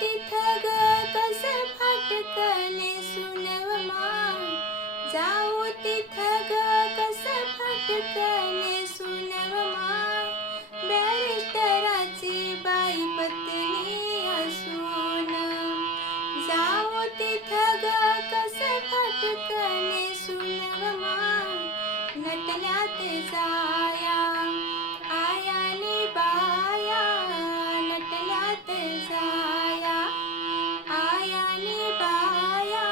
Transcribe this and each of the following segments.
तिथं ग कस फाटकने सुनव माय, जाऊ तिथं ग कस फाटकने सुनव माय, बॅरिस्टराची बाई पत्नी असून, जाऊ तिथं ग कस फाटकने सुनव माय, नटल्यात जाया आयानी बाया, नटल्यात जाया आयानी बाया,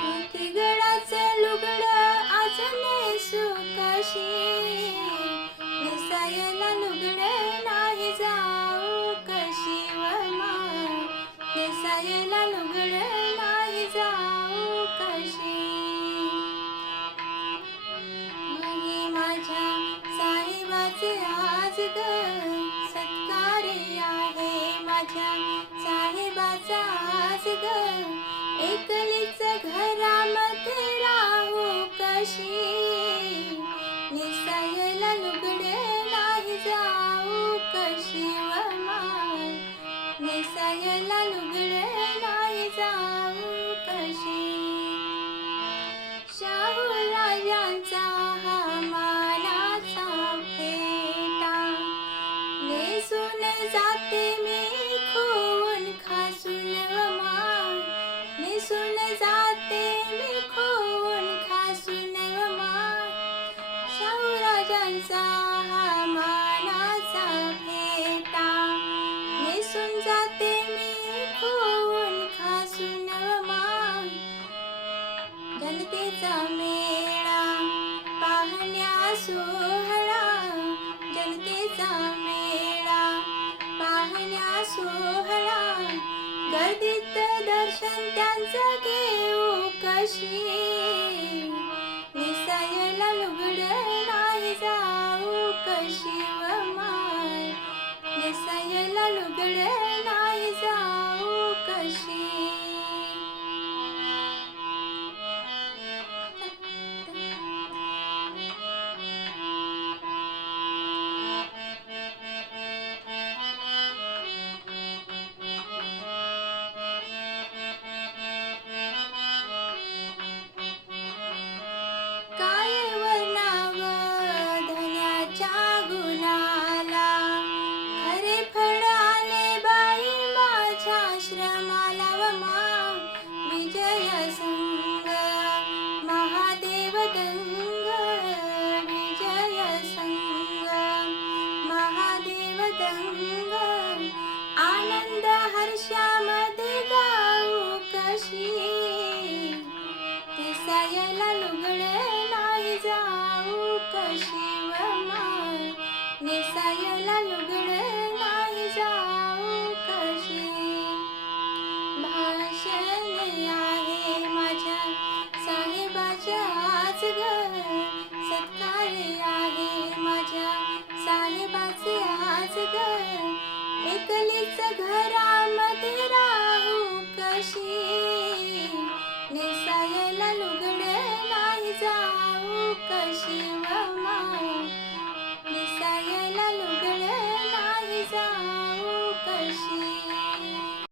तुकी गळाचं लुगडं आज नेसू कशी, नेसायला लुगडं नाही जाऊ कशी व माय, नेसायला लुगडं नाही जाऊ कशी. मगे माझ्या साहेबाचे आज ग सत्कार आहे, माझ्या साहेबाचा आज ग, एकलीच घरामध्ये राहू कशी, नेसायला लुगडं नाही जाऊ कशी व माय, नेसायला लुगडं नाही जाऊ कशी. शाहू राजांचा हा मानाचा फेटा, नेसून जाते मी खोवून खासून व माय, नेसून जाते मी खोवून खासून व माय, शाहू राजांचा हा मानाचा फेटा, नेसून जाते मी खोवून खासून व माय, जनतेचा मेळा पाहण्या सोहळा, जनतेचा मेळा पाहण्या सोहळा, गर्दीत दर्शन त्यांचं घेऊ कशी, नेसायला लुगडं नाही जाऊ कशी व माय, नेसायला लुगडं नाही जाऊ कशी. काय वर्णाव धन्याच्या गुणाला, खरे फळ आले बाई माझ्या श्रमाला व माय, विजय संग महादेव दंग, विजय संग महादेव दंग, आनंद हर्षामध्ये गाऊ कशी, नेसायला लुगडं नाही जाऊ कशी व माय, नेसायला लुगडं नाही जाऊ कशी. भाषण आहे माझ्या साहेबाचं आज ग, सत्कार आहे माझ्या साहेबाचे आज ग, एकलीच घरा